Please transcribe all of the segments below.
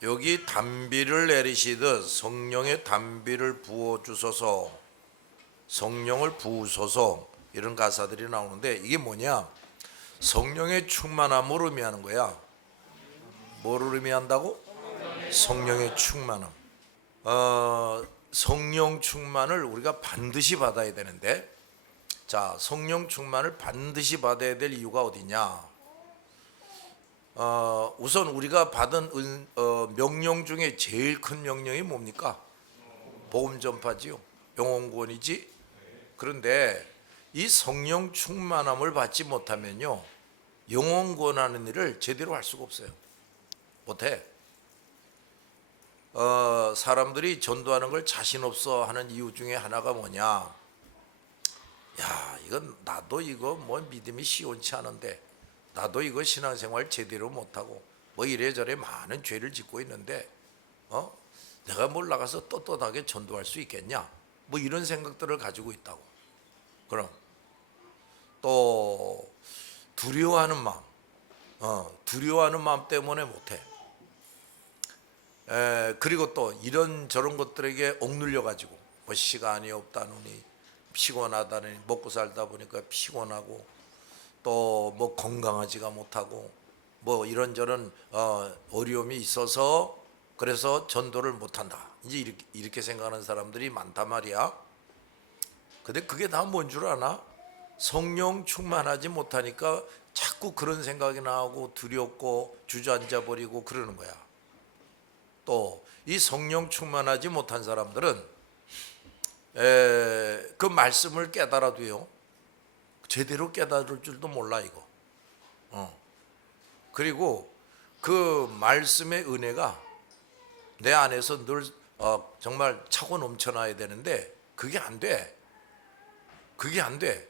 여기 단비를 내리시듯 성령의 단비를 부어 주소서, 성령을 부으소서, 이런 가사들이 나오는데 이게 뭐냐? 성령의 충만함을 의미하는 거야. 뭐를 의미한다고? 성령의 충만함. 성령 충만을 우리가 반드시 받아야 되는데, 자, 성령 충만을 반드시 받아야 될 이유가 어디냐? 우선 우리가 받은 명령 중에 제일 큰 명령이 뭡니까? 복음 전파지요. 영혼구원이지. 그런데 이 성령 충만함을 받지 못하면요, 영혼구원하는 일을 제대로 할 수가 없어요. 못해. 사람들이 전도하는 걸 자신 없어 하는 이유 중에 하나가 뭐냐? 야, 이건 나도 이거 뭐 믿음이 시원치 않은데, 나도 이거 신앙생활 제대로 못하고 뭐 이래저래 많은 죄를 짓고 있는데 내가 뭘 나가서 떳떳하게 전도할 수 있겠냐, 뭐 이런 생각들을 가지고 있다고. 그럼 또 두려워하는 마음, 두려워하는 마음 때문에 못해. 그리고 또 이런저런 것들에게 억눌려 가지고 뭐 시간이 없다느니, 피곤하다느니, 먹고 살다 보니까 피곤하고, 또 뭐 건강하지가 못하고 뭐 이런저런 어려움이 있어서 그래서 전도를 못한다, 이제 이렇게 생각하는 사람들이 많단 말이야. 근데 그게 다 뭔 줄 아나? 성령 충만하지 못하니까 자꾸 그런 생각이 나고 두렵고 주저앉아 버리고 그러는 거야. 또 이 성령 충만하지 못한 사람들은 그 말씀을 깨달아도요, 제대로 깨달을 줄도 몰라 이거. 그리고 그 말씀의 은혜가 내 안에서 늘 정말 차고 넘쳐나야 되는데 그게 안 돼. 그게 안 돼.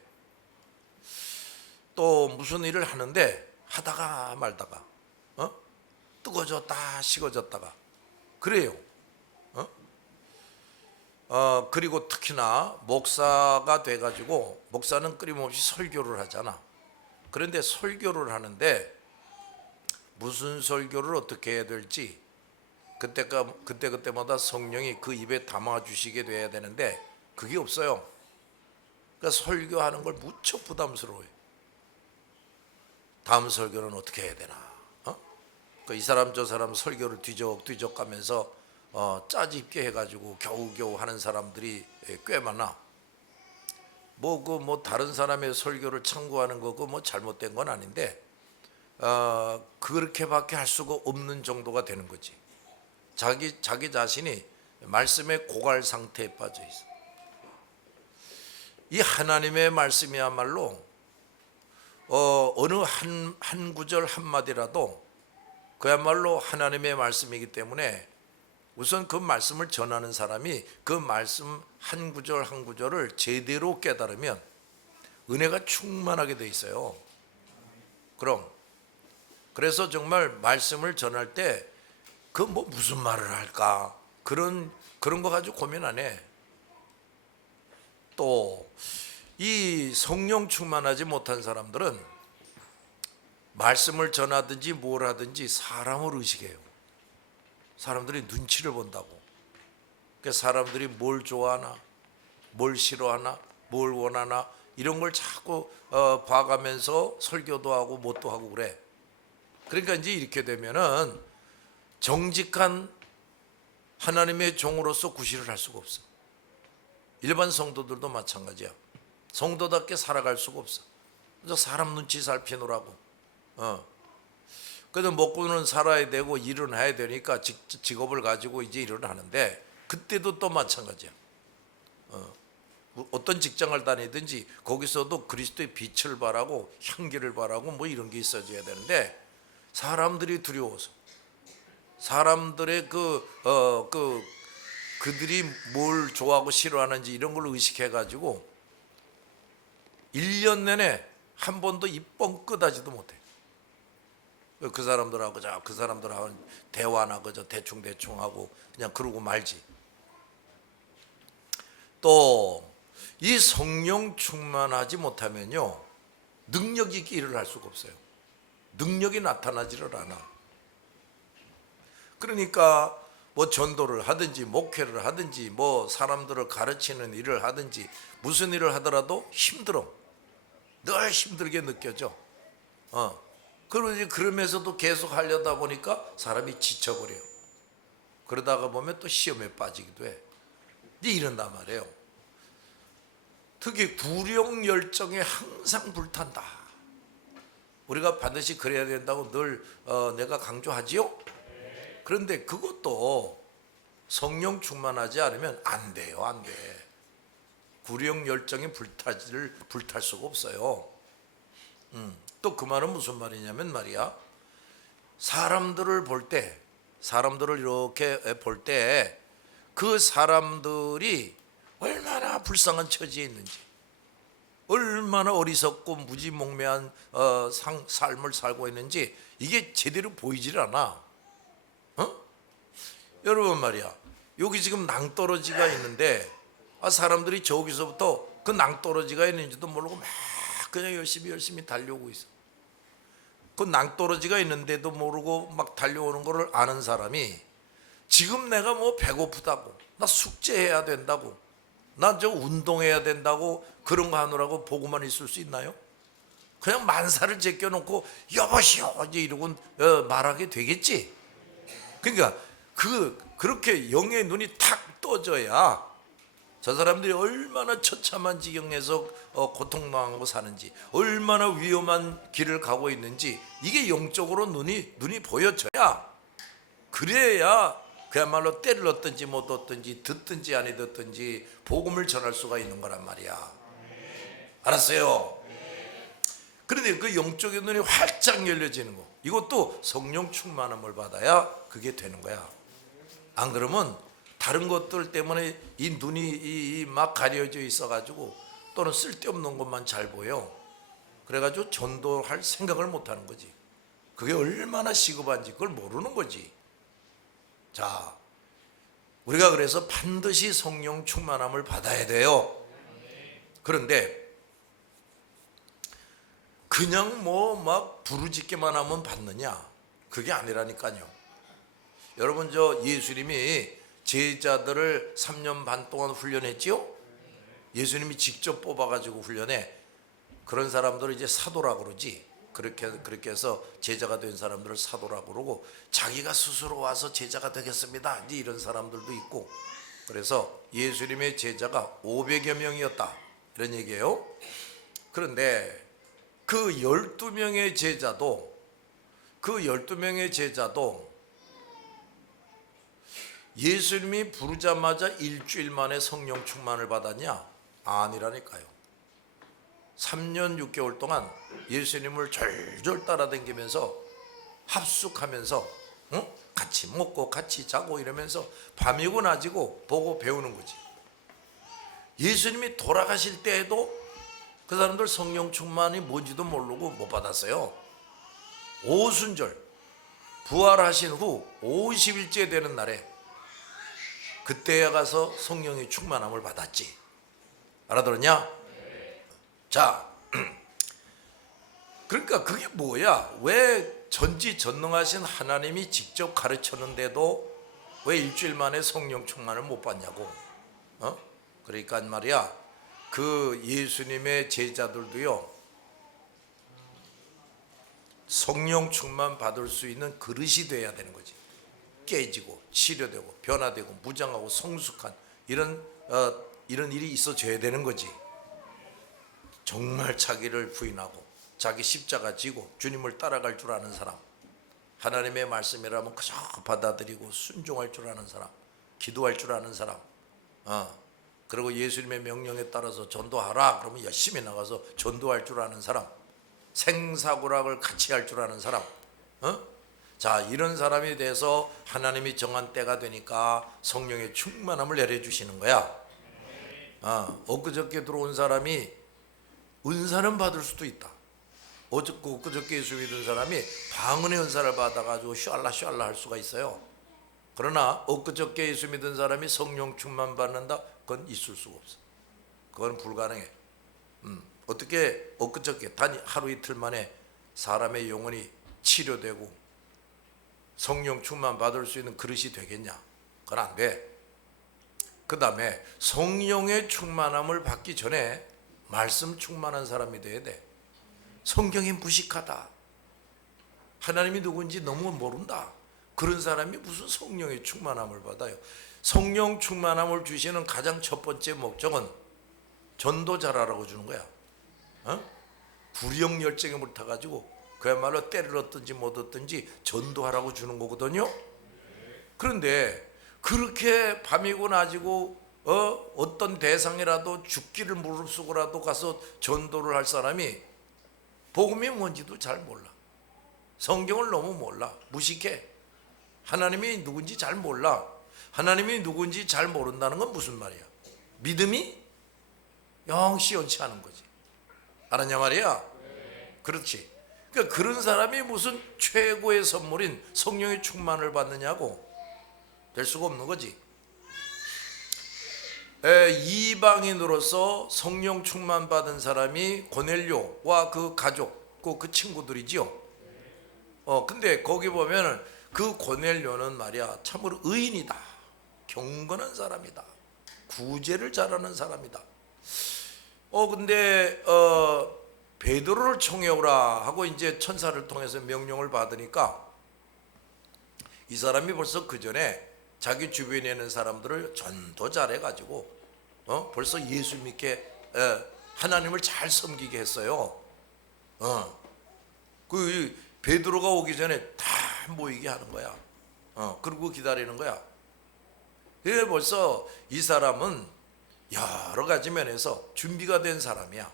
또 무슨 일을 하는데 하다가 말다가 뜨거워졌다 식어졌다가 그래요. 그리고 특히나 목사가 돼가지고, 목사는 끊임없이 설교를 하잖아. 그런데 설교를 하는데 무슨 설교를 어떻게 해야 될지 그때마다 성령이 그 입에 담아주시게 돼야 되는데 그게 없어요. 그러니까 설교하는 걸 무척 부담스러워요. 다음 설교는 어떻게 해야 되나? 이 사람 저 사람 설교를 뒤적 가면서 짜집게 해가지고 겨우겨우 하는 사람들이 꽤 많아. 뭐 다른 사람의 설교를 참고하는 거고 뭐 잘못된 건 아닌데 그렇게밖에 할 수가 없는 정도가 되는 거지. 자기 자신이 말씀의 고갈 상태에 빠져 있어. 이 하나님의 말씀이야말로 어느 한 구절 한마디라도 그야말로 하나님의 말씀이기 때문에 우선 그 말씀을 전하는 사람이 그 말씀 한 구절 한 구절을 제대로 깨달으면 은혜가 충만하게 돼 있어요. 그래서 정말 말씀을 전할 때 그 뭐 무슨 말을 할까 그런 거 가지고 고민 안 해. 또 이 성령 충만하지 못한 사람들은 말씀을 전하든지 뭘 하든지 사람을 의식해요. 사람들이 눈치를 본다고. 그러니까 사람들이 뭘 좋아하나, 뭘 싫어하나, 뭘 원하나 이런 걸 자꾸 봐가면서 설교도 하고 뭣도 하고 그래. 그러니까 이제 이렇게 되면은 정직한 하나님의 종으로서 구실을 할 수가 없어. 일반 성도들도 마찬가지야. 성도답게 살아갈 수가 없어. 그래서 사람 눈치 살피느라고. 그래도 먹고는 살아야 되고 일은 해야 되니까 직업을 가지고 이제 일을 하는데 그때도 또 마찬가지야. 어떤 직장을 다니든지 거기서도 그리스도의 빛을 바라고 향기를 바라고 뭐 이런 게 있어줘야 되는데 사람들이 두려워서 사람들의 그들이 뭘 좋아하고 싫어하는지 이런 걸 의식해 가지고 1년 내내 한 번도 입 뻥끗하지도 못해. 그 사람들하고 그 사람들하고 대화나 그저 대충 하고 그냥 그러고 말지. 또 이 성령 충만하지 못하면요 능력 있게 일을 할 수가 없어요. 능력이 나타나지를 않아. 그러니까 뭐 전도를 하든지 목회를 하든지 뭐 사람들을 가르치는 일을 하든지 무슨 일을 하더라도 힘들어. 늘 힘들게 느껴져. 그러면서도 계속 하려다 보니까 사람이 지쳐버려요. 그러다가 보면 또 시험에 빠지기도 해. 이런단 말이에요. 특히 구령 열정에 항상 불탄다. 우리가 반드시 그래야 된다고 늘 내가 강조하지요. 그런데 그것도 성령 충만하지 않으면 안 돼요. 안 돼. 구령 열정에 불탈 수가 없어요. 또 그 말은 무슨 말이냐면 말이야. 사람들을 이렇게 볼 때 그 사람들이 얼마나 불쌍한 처지에 있는지, 얼마나 어리석고 무지몽매한 삶을 살고 있는지 이게 제대로 보이질 않아. 여러분 말이야. 여기 지금 낭떠러지가 있는데 사람들이 저기서부터 그 낭떠러지가 있는지도 모르고 막 그냥 열심히 달려오고 있어. 그 낭떠러지가 있는데도 모르고 막 달려오는 거를 아는 사람이 지금 내가 뭐 배고프다고, 나 숙제해야 된다고, 나 저 운동해야 된다고 그런 거 하느라고 보고만 있을 수 있나요? 그냥 만사를 제껴놓고 여보시오 이제 이러고 말하게 되겠지. 그러니까 그렇게 영의 눈이 탁 떠져야 저 사람들이 얼마나 처참한 지경에서 고통당하고 사는지, 얼마나 위험한 길을 가고 있는지 이게 영적으로 눈이 보여져야, 그래야 그야말로 때를 얻든지 못 얻든지 듣든지 아니 듣든지 복음을 전할 수가 있는 거란 말이야. 알았어요? 그런데 그 영적인 눈이 활짝 열려지는 거, 이것도 성령 충만함을 받아야 그게 되는 거야. 안 그러면 다른 것들 때문에 이 눈이 막 가려져 있어가지고 또는 쓸데없는 것만 잘 보여. 그래가지고 전도할 생각을 못하는 거지. 그게 얼마나 시급한지 그걸 모르는 거지. 자, 우리가 그래서 반드시 성령 충만함을 받아야 돼요. 그런데 그냥 뭐 막 부르짖기만 하면 받느냐? 그게 아니라니까요. 여러분, 저 예수님이 제자들을 3년 반 동안 훈련했지요? 예수님이 직접 뽑아가지고 훈련해. 그런 사람들을 이제 사도라고 그러지. 그렇게 해서 제자가 된 사람들을 사도라고 그러고, 자기가 스스로 와서 제자가 되겠습니다 이제 이런 사람들도 있고. 그래서 예수님의 제자가 500여 명이었다 이런 얘기예요. 그런데 그 12명의 제자도 예수님이 부르자마자 일주일 만에 성령 충만을 받았냐? 아니라니까요. 3년 6개월 동안 예수님을 졸졸 따라다니면서 합숙하면서 같이 먹고 같이 자고 이러면서 밤이고 낮이고 보고 배우는 거지. 예수님이 돌아가실 때에도 그 사람들 성령 충만이 뭔지도 모르고 못 받았어요. 오순절 부활하신 후 50일째 되는 날에 그때에 가서 성령의 충만함을 받았지. 알아들었냐? 자, 그러니까 그게 뭐야? 왜 전지전능하신 하나님이 직접 가르쳤는데도 왜 일주일 만에 성령 충만을 못 받냐고. 그러니까 말이야, 그 예수님의 제자들도요, 성령 충만 받을 수 있는 그릇이 돼야 되는 거지. 깨지고 치료되고 변화되고 무장하고 성숙한 이런 일이 있어져야 되는 거지. 정말 자기를 부인하고 자기 십자가 지고 주님을 따라갈 줄 아는 사람, 하나님의 말씀이라면 그저 받아들이고 순종할 줄 아는 사람, 기도할 줄 아는 사람, 그리고 예수님의 명령에 따라서 전도하라 그러면 열심히 나가서 전도할 줄 아는 사람, 생사고락을 같이 할 줄 아는 사람, 자, 이런 사람이 돼서 하나님이 정한 때가 되니까 성령의 충만함을 내려주시는 거야. 엊그저께 들어온 사람이 은사는 받을 수도 있다. 엊그저께 예수 믿은 사람이 방언의 은사를 받아가지고 슈알라 할 수가 있어요. 그러나 엊그저께 예수 믿은 사람이 성령 충만 받는다? 그건 있을 수가 없어. 그건 불가능해. 어떻게 엊그저께 단 하루 이틀 만에 사람의 영혼이 치료되고 성령 충만 받을 수 있는 그릇이 되겠냐? 그건 안 돼. 그 다음에 성령의 충만함을 받기 전에 말씀 충만한 사람이 돼야 돼. 성경이 무식하다, 하나님이 누군지 너무 모른다, 그런 사람이 무슨 성령의 충만함을 받아요. 성령 충만함을 주시는 가장 첫 번째 목적은 전도자라고 주는 거야. 구령 열정에 물타가지고 그야말로 때를 얻든지 못 얻든지 전도하라고 주는 거거든요. 그런데 그렇게 밤이고 낮이고 어떤 대상이라도 죽기를 무릅쓰고라도 가서 전도를 할 사람이 복음이 뭔지도 잘 몰라. 성경을 너무 몰라. 무식해. 하나님이 누군지 잘 몰라. 하나님이 누군지 잘 모른다는 건 무슨 말이야? 믿음이 영 시원치 않은 거지. 알았냐 말이야? 그렇지. 그러니까 그런 사람이 무슨 최고의 선물인 성령의 충만을 받느냐고. 될 수가 없는 거지. 이방인으로서 성령 충만 받은 사람이 고넬료와 그 가족, 그 친구들이지요. 근데 거기 보면은 그 고넬료는 말이야 참으로 의인이다, 경건한 사람이다, 구제를 잘하는 사람이다. 근데 베드로를 청해오라 하고 이제 천사를 통해서 명령을 받으니까 이 사람이 벌써 그 전에 자기 주변에 있는 사람들을 전도 잘해가지고 벌써 예수 믿게 하나님을 잘 섬기게 했어요. 그 베드로가 오기 전에 다 모이게 하는 거야. 그리고 기다리는 거야. 그래 벌써 이 사람은 여러 가지 면에서 준비가 된 사람이야.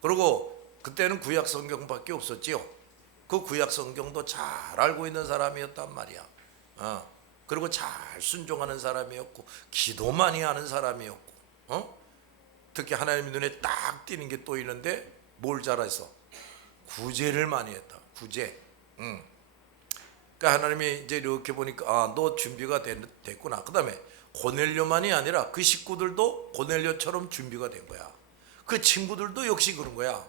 그리고 그때는 구약 성경밖에 없었지요. 그 구약 성경도 잘 알고 있는 사람이었단 말이야. 그리고 잘 순종하는 사람이었고 기도 많이 하는 사람이었고, 특히 하나님 눈에 딱 띄는 게 또 있는데 뭘 잘했어? 구제를 많이 했다. 구제. 그러니까 하나님이 이제 이렇게 보니까 너 준비가 됐구나. 그 다음에 고넬료만이 아니라 그 식구들도 고넬료처럼 준비가 된 거야. 그 친구들도 역시 그런 거야.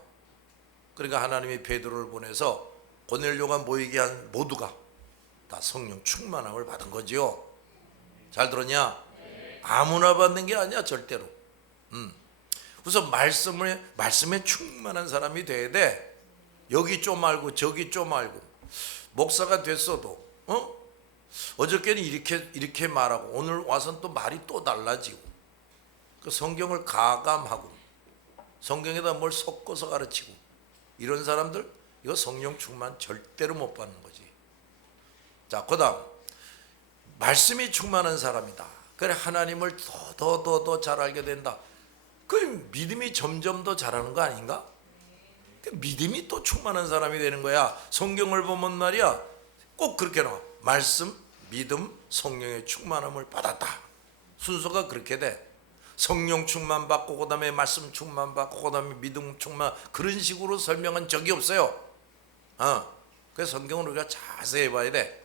그러니까 하나님이 베드로를 보내서 고넬료가 모이게 한 모두가 다 성령 충만함을 받은 거지요. 잘 들었냐? 아무나 받는 게 아니야 절대로. 우선 말씀에 충만한 사람이 돼야 돼. 여기 좀 알고 저기 좀 알고. 목사가 됐어도 어저께는 이렇게 말하고 오늘 와서는 또 말이 또 달라지고, 그 성경을 가감하고 성경에다 뭘 섞어서 가르치고 이런 사람들 이거 성령 충만 절대로 못 받는 거지. 자, 그다음 말씀이 충만한 사람이다. 그래 하나님을 더 잘 알게 된다. 그 믿음이 점점 더 자라는 거 아닌가? 그 믿음이 또 충만한 사람이 되는 거야. 성경을 보면 말이야, 꼭 그렇게 나와. 말씀, 믿음, 성령의 충만함을 받았다. 순서가 그렇게 돼. 성령 충만 받고 그다음에 말씀 충만 받고 그다음에 믿음 충만, 그런 식으로 설명한 적이 없어요. 그래서 성경을 우리가 자세히 봐야 돼.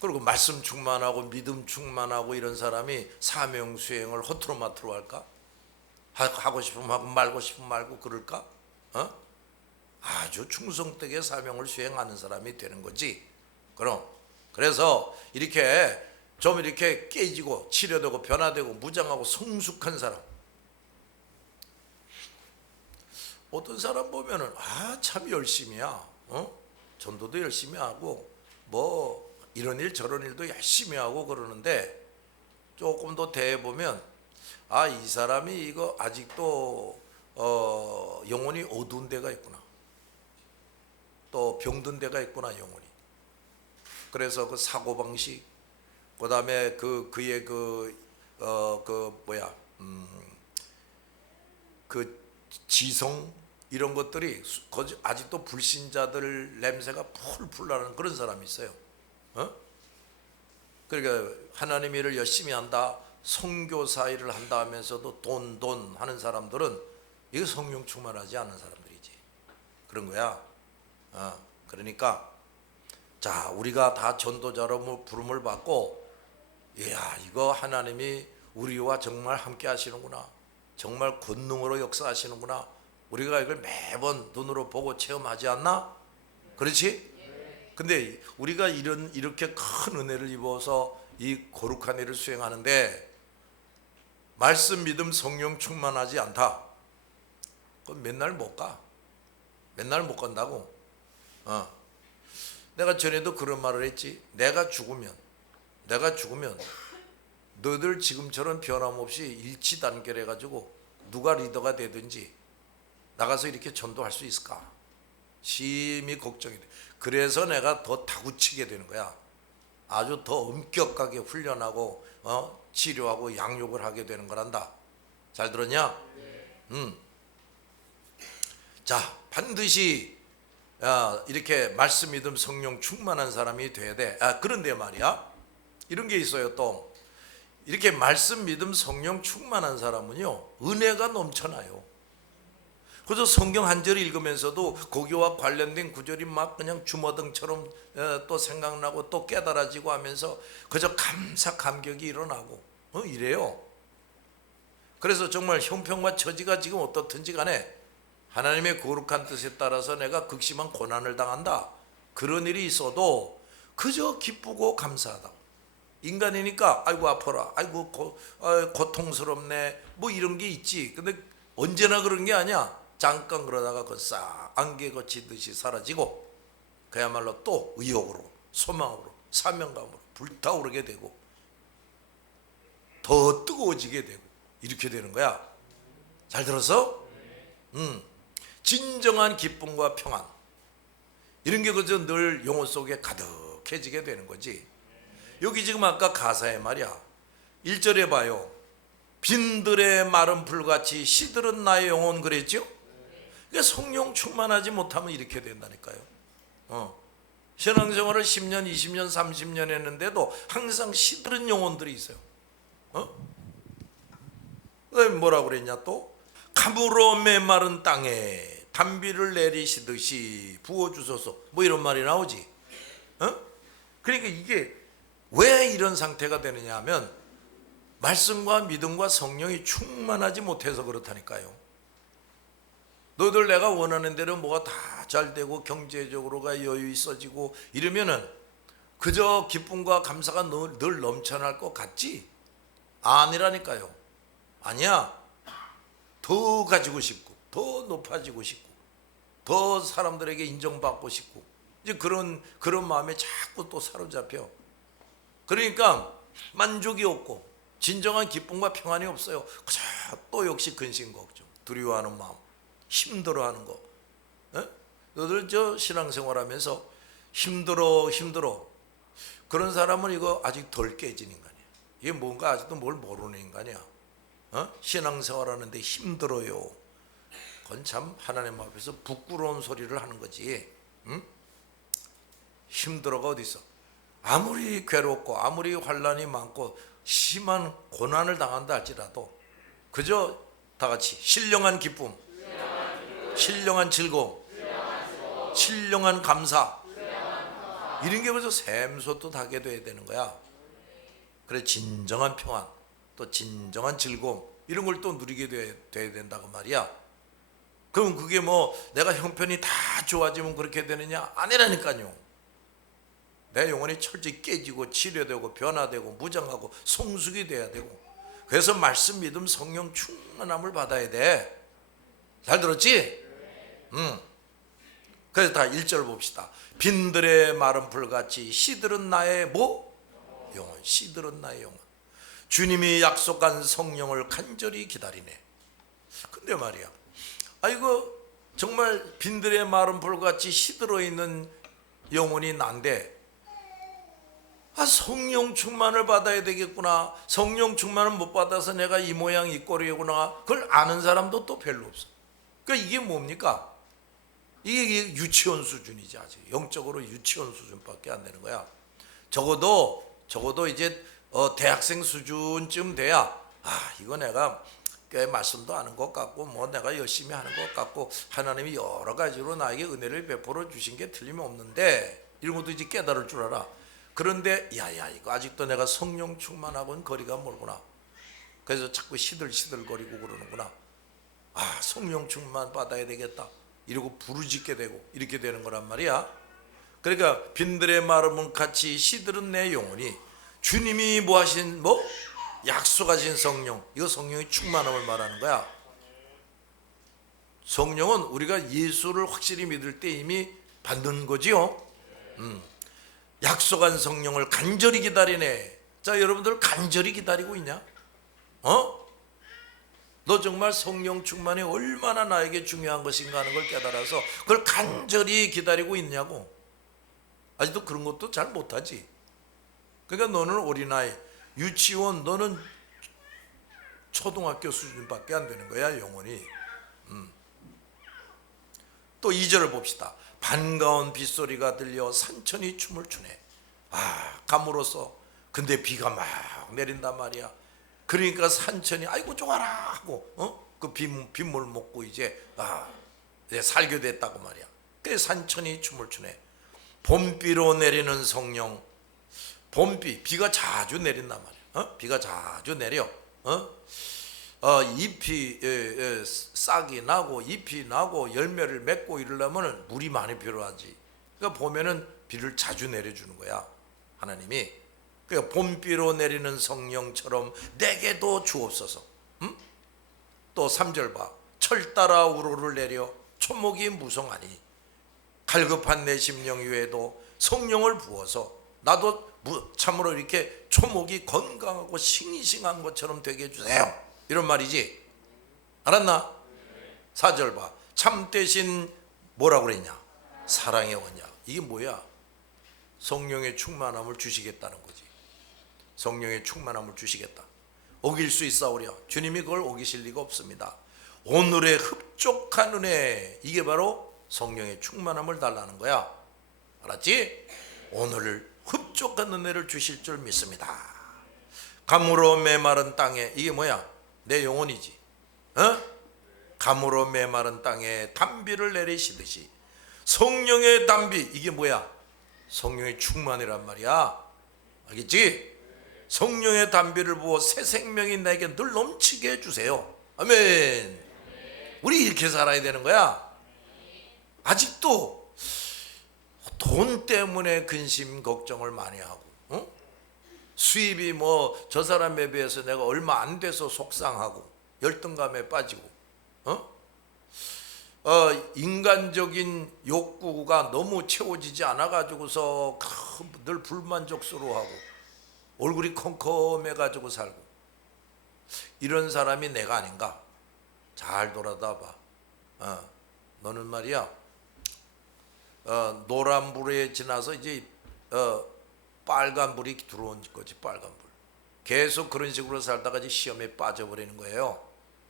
그리고 말씀 충만하고 믿음 충만하고 이런 사람이 사명 수행을 허투루 마투루 할까? 하고 싶으면 하고 말고 싶으면 말고 그럴까? 아주 충성되게 사명을 수행하는 사람이 되는 거지. 그래서 이렇게 좀 이렇게 깨지고 치료되고 변화되고 무장하고 성숙한 사람. 어떤 사람 보면은 참 열심히야. 전도도 열심히 하고 뭐 이런 일 저런 일도 열심히 하고 그러는데 조금 더 대해 보면 이 사람이 이거 아직도 영혼이 어두운 데가 있구나. 또 병든 데가 있구나, 영혼이. 그래서 그 사고방식, 그 다음에 그의 그 지성, 이런 것들이 아직도 불신자들 냄새가 풀풀 나는 그런 사람이 있어요. 그러니까 하나님 일을 열심히 한다, 선교사 일을 한다 하면서도 돈 하는 사람들은 이거 성령 충만하지 않은 사람들이지. 그런 거야. 그러니까 자, 우리가 다 전도자로 부름을 받고, 이야, 이거 하나님이 우리와 정말 함께 하시는구나, 정말 권능으로 역사하시는구나, 우리가 이걸 매번 눈으로 보고 체험하지 않나? 그렇지? 근데 우리가 이렇게 큰 은혜를 입어서 이 거룩한 일을 수행하는데 말씀, 믿음, 성령 충만하지 않다, 그럼 맨날 못 가. 맨날 못 간다고. 내가 전에도 그런 말을 했지. 내가 죽으면 너희들 지금처럼 변함없이 일치단결해 가지고 누가 리더가 되든지 나가서 이렇게 전도할 수 있을까 심히 걱정이 돼. 그래서 내가 더 다구치게 되는 거야. 아주 더 엄격하게 훈련하고 치료하고 양육을 하게 되는 거란다. 잘 들었냐? 자, 반드시 이렇게 말씀, 믿음, 성령 충만한 사람이 돼야 돼. 그런데 말이야, 이런 게 있어요. 또 이렇게 말씀, 믿음, 성령 충만한 사람은요, 은혜가 넘쳐나요. 그래서 성경 한 절 읽으면서도 거기와 관련된 구절이 막 그냥 주머등처럼 또 생각나고 또 깨달아지고 하면서 그저 감사 감격이 일어나고 이래요. 그래서 정말 형편과 처지가 지금 어떻든지 간에 하나님의 거룩한 뜻에 따라서 내가 극심한 고난을 당한다, 그런 일이 있어도 그저 기쁘고 감사하다. 인간이니까 아이고 아파라, 아이고 고통스럽네, 뭐 이런 게 있지. 근데 언제나 그런 게 아니야. 잠깐 그러다가 그 싹 안개 거치듯이 사라지고 그야말로 또 의욕으로, 소망으로, 사명감으로 불타오르게 되고 더 뜨거워지게 되고 이렇게 되는 거야. 잘 들었어? 진정한 기쁨과 평안, 이런 게 그저 늘 영혼 속에 가득해지게 되는 거지. 여기 지금 아까 가사에 말이야, 1절에 봐요. 빈들의 마른 풀같이 시들은 나의 영혼, 그랬죠? 그러니까 성령 충만하지 못하면 이렇게 된다니까요. 신앙생활을 10년, 20년, 30년 했는데도 항상 시들은 영혼들이 있어요. 그다음에 뭐라고 그랬냐 또? 가물어 메마른 땅에 단비를 내리시듯이 부어주소서, 뭐 이런 말이 나오지. 그러니까 이게 왜 이런 상태가 되느냐 하면 말씀과 믿음과 성령이 충만하지 못해서 그렇다니까요. 너희들 내가 원하는 대로 뭐가 다 잘 되고 경제적으로가 여유 있어지고 이러면은 그저 기쁨과 감사가 늘 넘쳐날 것 같지? 아니라니까요. 아니야. 더 가지고 싶고, 더 높아지고 싶고, 더 사람들에게 인정받고 싶고, 이제 그런 마음에 자꾸 또 사로잡혀. 그러니까 만족이 없고 진정한 기쁨과 평안이 없어요. 그저 또 역시 근심 걱정, 두려워하는 마음, 힘들어하는 거. 너들 저 신앙생활하면서 힘들어 그런 사람은 이거 아직 덜 깨진 인간이야. 이게 뭔가 아직도 뭘 모르는 인간이야. 신앙생활하는데 힘들어요. 그건 참 하나님 앞에서 부끄러운 소리를 하는 거지. 힘들어가 어디 있어? 아무리 괴롭고 아무리 환난이 많고 심한 고난을 당한다 할지라도 그저 다 같이 신령한 기쁨, 신령한 즐거움, 신령한 감사, 이런 게 벌써 샘솟도 하게 돼야 되는 거야. 그래 진정한 평안, 또 진정한 즐거움, 이런 걸 또 누리게 돼야 된다고 말이야. 그럼 그게 뭐 내가 형편이 다 좋아지면 그렇게 되느냐? 아니라니까요. 내 영혼이 철저히 깨지고 치료되고 변화되고 무장하고 성숙이 돼야 되고, 그래서 말씀, 믿음, 성령 충만함을 받아야 돼. 잘 들었지? 그래서 다 1절 봅시다. 빈들의 마른 풀같이 시들은 나의 뭐? 영혼. 시들은 나의 영혼. 주님이 약속한 성령을 간절히 기다리네. 근데 말이야, 이거 정말 빈들의 마른 풀같이 시들어 있는 영혼이 난데, 성령 충만을 받아야 되겠구나, 성령 충만을 못 받아서 내가 이 모양 이 꼴이구나, 그걸 아는 사람도 또 별로 없어. 그러니까 이게 뭡니까? 이게 유치원 수준이지. 아직 영적으로 유치원 수준밖에 안 되는 거야. 적어도 이제 대학생 수준쯤 돼야 이거 내가 꽤 말씀도 아는 것 같고 뭐 내가 열심히 하는 것 같고 하나님이 여러 가지로 나에게 은혜를 베풀어 주신 게 틀림없는데, 이런 것도 이제 깨달을 줄 알아. 그런데 야야, 이거 아직도 내가 성령 충만하고는 거리가 멀구나. 그래서 자꾸 시들시들거리고 그러는구나. 성령 충만 받아야 되겠다, 이러고 부르짖게 되고 이렇게 되는 거란 말이야. 그러니까 빈들의 마름은 같이 시들은 내 영혼이 주님이 뭐 하신, 약속하신 성령, 이거 성령의 충만함을 말하는 거야. 성령은 우리가 예수를 확실히 믿을 때 이미 받는 거지요. 약속한 성령을 간절히 기다리네. 자, 여러분들 간절히 기다리고 있냐? 너 정말 성령 충만이 얼마나 나에게 중요한 것인가 하는 걸 깨달아서 그걸 간절히 기다리고 있냐고. 아직도 그런 것도 잘 못하지. 그러니까 너는 어린아이, 유치원, 너는 초등학교 수준밖에 안 되는 거야, 영혼이. 또 2절을 봅시다. 반가운 빗소리가 들려 산천이 춤을 추네. 감으로써, 근데 비가 막 내린단 말이야. 그러니까 산천이 아이고 좋아라 하고 그 빗물 먹고 이제 살게 됐다고 말이야. 그래서 산천이 춤을 추네. 봄비로 내리는 성령. 봄비, 비가 자주 내린단 말이야. 비가 자주 내려. 잎이 싹이 나고 잎이 나고 열매를 맺고 이러려면 물이 많이 필요하지. 그러니까 봄에는 비를 자주 내려주는 거야, 하나님이. 그러니까 봄비로 내리는 성령처럼 내게도 주옵소서. 또 3절 봐. 철 따라 우로를 내려 초목이 무성하니 갈급한 내 심령 위에도 성령을 부어서 나도 참으로 이렇게 초목이 건강하고 싱싱한 것처럼 되게 해주세요, 이런 말이지. 알았나? 4절 봐. 참 대신 뭐라고 그랬냐? 사랑의 언약. 이게 뭐야? 성령의 충만함을 주시겠다는 거지. 성령의 충만함을 주시겠다. 어길 수 있사오랴. 주님이 그걸 어기실 리가 없습니다. 오늘의 흡족한 은혜, 이게 바로 성령의 충만함을 달라는 거야. 알았지? 오늘 흡족한 은혜를 주실 줄 믿습니다. 감으로 메마른 땅에, 이게 뭐야? 내 영혼이지. 감으로 메마른 땅에 단비를 내리시듯이 성령의 단비, 이게 뭐야? 성령의 충만이란 말이야. 알겠지? 성령의 단비를 부어 새 생명이 내게 늘 넘치게 해주세요. 아멘. 우리 이렇게 살아야 되는 거야. 아직도 돈 때문에 근심 걱정을 많이 하고, 수입이 뭐 저 사람에 비해서 내가 얼마 안 돼서 속상하고 열등감에 빠지고, 인간적인 욕구가 너무 채워지지 않아 가지고서 늘 불만족스러워하고 얼굴이 컴컴해 가지고 살고, 이런 사람이 내가 아닌가? 잘 돌아다 봐. 너는 말이야, 노란 불에 지나서 이제 빨간 불이 들어온 거지. 빨간 불. 계속 그런 식으로 살다가 이제 시험에 빠져버리는 거예요.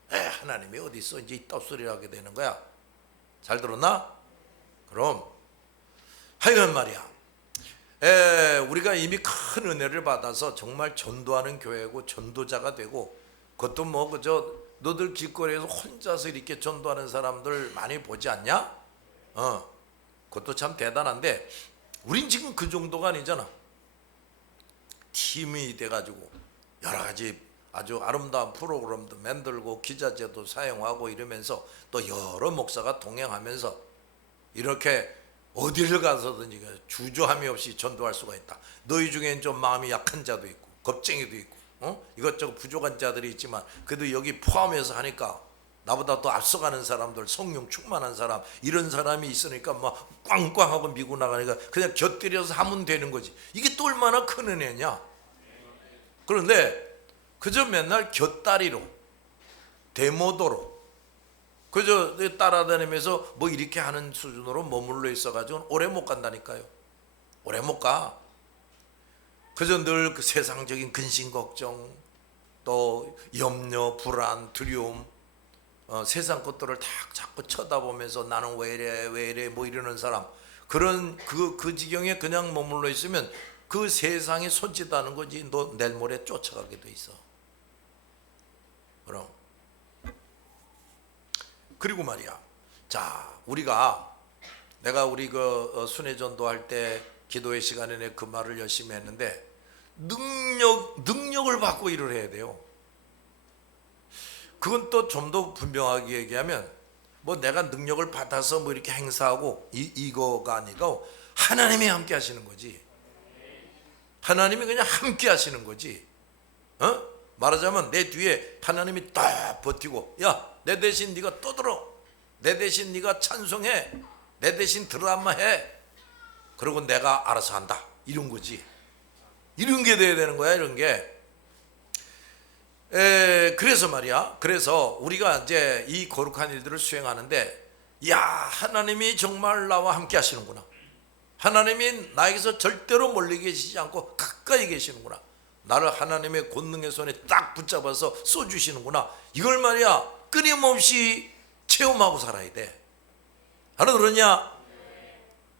하나님이 어디 있어? 이제 ต๊소리를 하게 되는 거야. 잘 들었나? 그럼 하여간 말이야, 우리가 이미 큰 은혜를 받아서 정말 전도하는 교회고 전도자가 되고, 그것도 뭐 그저 너들 길거리에서 혼자서 이렇게 전도하는 사람들 많이 보지 않냐? 그것도 참 대단한데, 우린 지금 그 정도가 아니잖아. 팀이 돼가지고 여러 가지 아주 아름다운 프로그램도 만들고 기자재도 사용하고 이러면서 또 여러 목사가 동행하면서 이렇게 어디를 가서든지 주저함이 없이 전도할 수가 있다. 너희 중엔 좀 마음이 약한 자도 있고 겁쟁이도 있고 이것저것 부족한 자들이 있지만, 그래도 여기 포함해서 하니까 나보다 더 앞서가는 사람들, 성령 충만한 사람, 이런 사람이 있으니까 막 꽝꽝하고 미고 나가니까 그냥 곁들여서 하면 되는 거지. 이게 또 얼마나 큰 은혜냐. 그런데 그저 맨날 곁다리로 데모도로 그저 따라다니면서 뭐 이렇게 하는 수준으로 머물러 있어가지고 오래 못 간다니까요. 오래 못 가. 그저 늘 그 세상적인 근심 걱정, 또 염려, 불안, 두려움, 세상 것들을 다 자꾸 쳐다보면서 나는 왜 이래 왜 이래 뭐 이러는 사람, 그런 그 지경에 그냥 머물러 있으면 그 세상이 손짓하는 거지 너 내일 모레 쫓아가게 돼 있어. 그럼 그리고 말이야, 자 내가 우리 그 순회전도 할 때 기도의 시간에 그 말을 열심히 했는데, 능력을 받고 일을 해야 돼요. 그건 또 좀 더 분명하게 얘기하면, 뭐 내가 능력을 받아서 뭐 이렇게 행사하고 이거가 아니고 하나님이 함께 하시는 거지. 하나님이 그냥 함께 하시는 거지. 말하자면 내 뒤에 하나님이 딱 버티고, 야 내 대신 네가 떠들어, 내 대신 네가 찬송해, 내 대신 드라마 해, 그리고 내가 알아서 한다, 이런 거지. 이런 게 돼야 되는 거야, 이런 게. 그래서 말이야, 그래서 우리가 이제 이 거룩한 일들을 수행하는데, 야 하나님이 정말 나와 함께 하시는구나, 하나님이 나에게서 절대로 멀리 계시지 않고 가까이 계시는구나, 나를 하나님의 권능의 손에 딱 붙잡아서 쏘주시는구나, 이걸 말이야 끊임없이 체험하고 살아야 돼. 알아들었냐?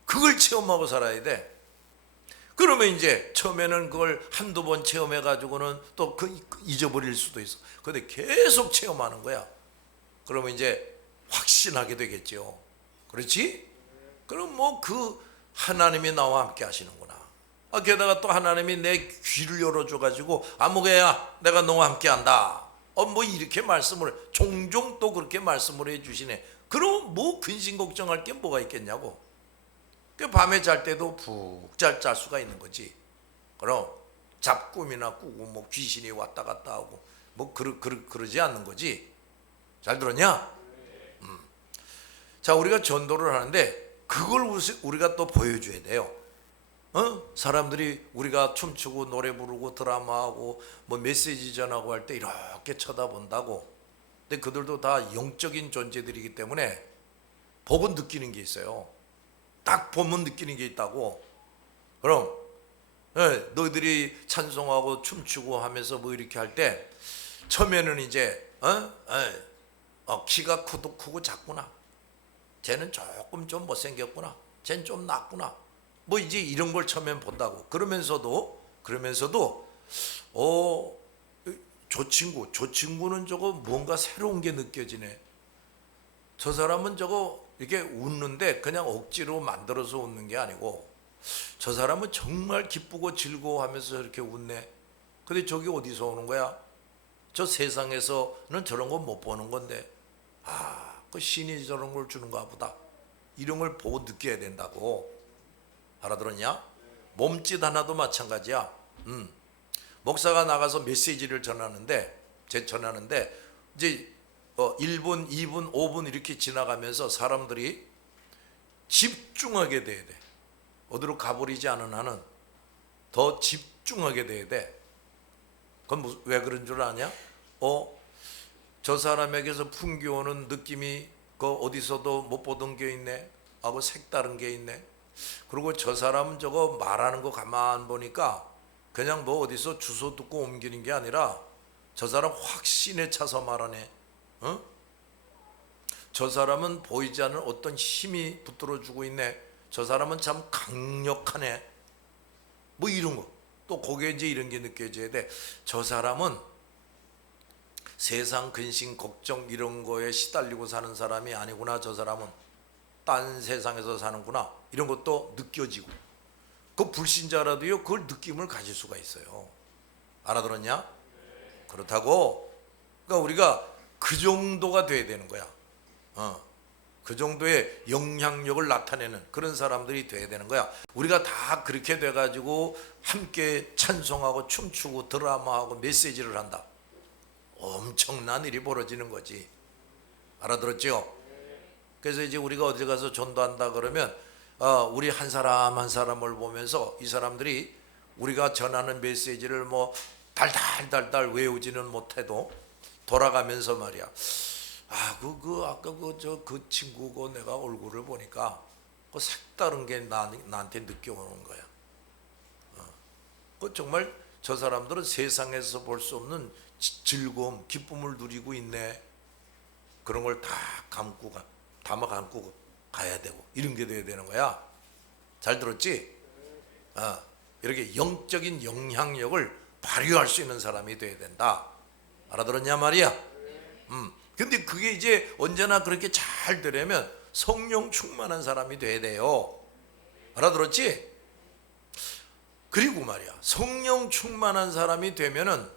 그걸 체험하고 살아야 돼. 그러면 이제 처음에는 그걸 한두 번 체험해 가지고는 또 잊어버릴 수도 있어. 근데 계속 체험하는 거야. 그러면 이제 확신하게 되겠죠. 그렇지? 그럼 뭐 그 하나님이 나와 함께 하시는구나. 게다가 또 하나님이 내 귀를 열어줘 가지고 아무개야 내가 너와 함께 한다, 뭐 이렇게 말씀을 종종 또 그렇게 말씀을 해주시네. 그럼 뭐 근심 걱정할 게 뭐가 있겠냐고. 그 밤에 잘 때도 푹 잘 수가 있는 거지. 그럼 잡꿈이나 꾸고 뭐 귀신이 왔다 갔다 하고 뭐 그러지 않는 거지. 잘 들었냐? 자, 우리가 전도를 하는데 그걸 우리가 또 보여줘야 돼요. 사람들이 우리가 춤추고 노래 부르고 드라마하고 뭐 메시지 전하고 할 때 이렇게 쳐다본다고. 근데 그들도 다 영적인 존재들이기 때문에 보고 느끼는 게 있어요. 딱 보면 느끼는 게 있다고. 그럼 너희들이 찬송하고 춤추고 하면서 뭐 이렇게 할 때 처음에는 이제 키가 크고 작구나, 쟤는 조금 좀 못생겼구나, 쟤는 좀 낫구나, 뭐 이제 이런 걸 처음엔 본다고. 그러면서도 저 친구는 저거 뭔가 새로운 게 느껴지네. 저 사람은 저거 이렇게 웃는데 그냥 억지로 만들어서 웃는 게 아니고 저 사람은 정말 기쁘고 즐거워하면서 이렇게 웃네. 근데 저게 어디서 오는 거야? 저 세상에서는 저런 거 못 보는 건데, 그 신이 저런 걸 주는가 보다, 이런 걸 보고 느껴야 된다고. 알아들었냐? 몸짓 하나도 마찬가지야. 목사가 나가서 메시지를 전하는데 이제 1분, 2분, 5분 이렇게 지나가면서 사람들이 집중하게 돼야 돼. 어디로 가버리지 않은 한은 더 집중하게 돼야 돼. 그건 왜 그런 줄 아냐? 저 사람에게서 풍겨오는 느낌이 어디서도 못 보던 게 있네 하고 색다른 게 있네. 그리고 저 사람은 저거 말하는 거 가만 보니까 그냥 뭐 어디서 주소 듣고 옮기는 게 아니라 저 사람 확신에 차서 말하네. 어? 저 사람은 보이지 않는 어떤 힘이 붙들어주고 있네. 저 사람은 참 강력하네. 뭐 이런 거. 또 거기에 이제 이런 게 느껴져야 돼. 저 사람은 세상 근심 걱정 이런 거에 시달리고 사는 사람이 아니구나. 저 사람은 딴 세상에서 사는구나. 이런 것도 느껴지고. 그 불신자라도요 그걸 느낌을 가질 수가 있어요. 알아들었냐? 그렇다고 그러니까 우리가 그 정도가 돼야 되는 거야. 그 정도의 영향력을 나타내는 그런 사람들이 돼야 되는 거야. 우리가 다 그렇게 돼가지고 함께 찬송하고 춤추고 드라마하고 메시지를 한다. 엄청난 일이 벌어지는 거지. 알아들었죠? 그래서 이제 우리가 어디 가서 전도한다 그러면 우리 한 사람 한 사람을 보면서 이 사람들이 우리가 전하는 메시지를 뭐 달달달달 외우지는 못해도 돌아가면서 말이야. 아까 그 친구고 내가 얼굴을 보니까 그 색다른 게 나한테 느껴오는 거야. 그 정말 저 사람들은 세상에서 볼 수 없는 즐거움, 기쁨을 누리고 있네. 그런 걸 다 담아 감고 가야 되고 이런 게 돼야 되는 거야. 잘 들었지? 이렇게 영적인 영향력을 발휘할 수 있는 사람이 돼야 된다. 알아들었냐 말이야? 근데 그게 이제 언제나 그렇게 잘 되려면 성령 충만한 사람이 돼야 돼요. 알아들었지? 그리고 말이야, 성령 충만한 사람이 되면은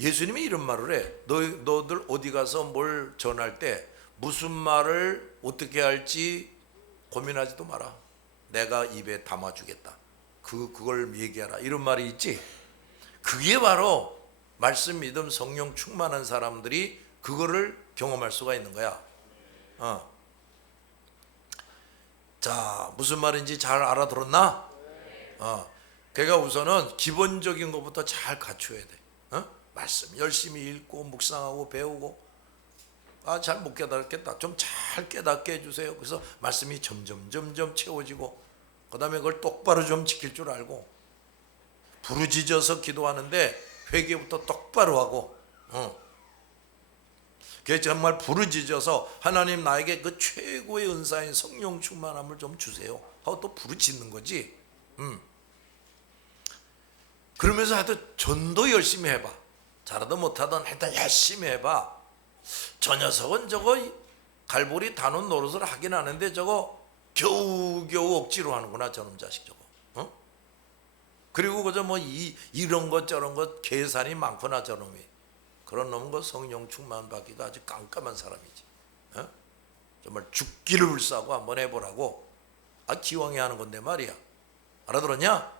예수님이 이런 말을 해. 너들 어디 가서 뭘 전할 때 무슨 말을 어떻게 할지 고민하지도 마라. 내가 입에 담아주겠다. 그걸 얘기하라. 이런 말이 있지. 그게 바로 말씀, 믿음, 성령 충만한 사람들이 그거를 경험할 수가 있는 거야. 자, 무슨 말인지 잘 알아들었나? 그러니까 우선은 기본적인 것부터 잘 갖춰야 돼. 말씀 열심히 읽고 묵상하고 배우고. 잘 못 깨닫겠다. 좀 잘 깨닫게 해주세요. 그래서 말씀이 점점 채워지고, 그 다음에 그걸 똑바로 좀 지킬 줄 알고, 부르짖어서 기도하는데 회개부터 똑바로 하고, 그게 정말 부르짖어서 하나님 나에게 그 최고의 은사인 성령 충만함을 좀 주세요 하고 또 부르짖는 거지. 그러면서 하여튼 전도 열심히 해봐. 잘하든 못하든 하여튼 열심히 해봐. 저 녀석은 저거 갈보리 단원 노릇을 하긴 하는데 저거 겨우겨우 억지로 하는구나 저놈 자식 저거. 그리고 그저 뭐 이런 것 저런 것 계산이 많구나 저놈이. 그런 놈은 그 성령 충만 받기가 아주 깜깜한 사람이지. 정말 죽기를 불사고 한번 해보라고. 기왕에 하는 건데 말이야. 알아들었냐?